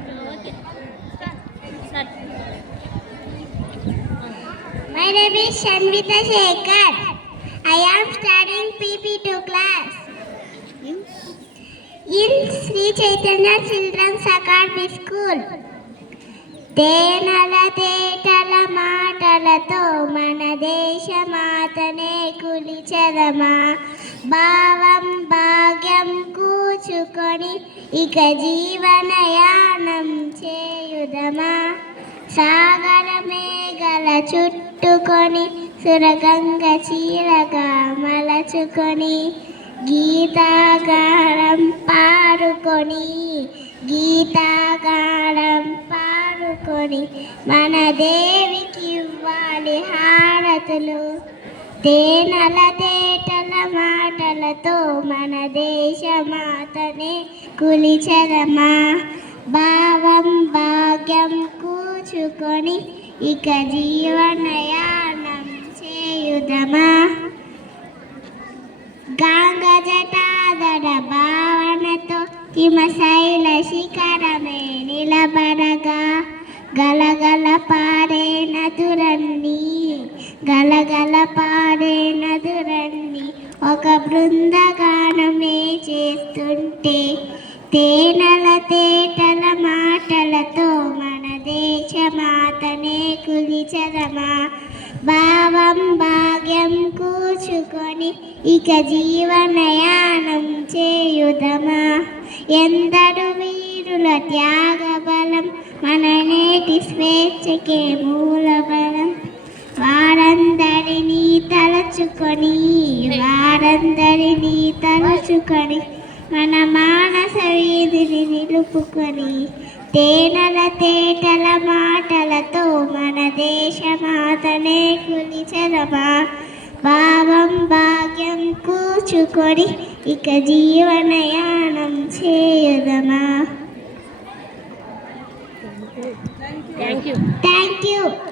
Okay. Start. My name is Shanvita Shekhar. I am studying PP2 class in Sri Chaitanya Children's Academy School. తేనెల తేటల మాటలతో మన దేశమాతనే కులిచెదమా, భావం భాగ్యం కూచుకొని ఇక జీవనయానం చేయుదమా, సాగర మేఘల చుట్టుకొని సురగంగ చీరగా మలచుకొని గీతాగారం పాడుకొని గీతాగారం పాడుకొని మన దేవికి ఇవ్వాలి హారతులు. తేనెల తేటల మాటలతో మన దేశమాతనే కులిచెదమా, భావం భాగ్యం కూచుకొని ఇక జీవనయానం చేయుదమా, గంగ జటాధర భావనతో హిమశైల శిఖరమే నిలబడగా గలగల పాడే నదురన్నీ గలగల పాడే నదురన్నీ ఒక బృందగానమే చేస్తుంటే తేనెల తేటల మాటలతో మన దేశమాతనే కులిచెదమా, భావం భాగ్యం కూచుకొని ఇక జీవనయానం చేయుదమా, ఎందరు వీరుల త్యాగ బలం మన నేటి స్వేచ్ఛకే మూలబలం, వారందరినీ తలచుకొని వారందరినీ తలచుకొని మన మానస వీధిని నిలుపుకొని తేనెల తేటల మాటలతో మన దేశమాతనే కులిచెదమా, భావం భాగ్యం కూచుకొని ఇక జీవనయానం చేయుదమా. Thank you. Thank you.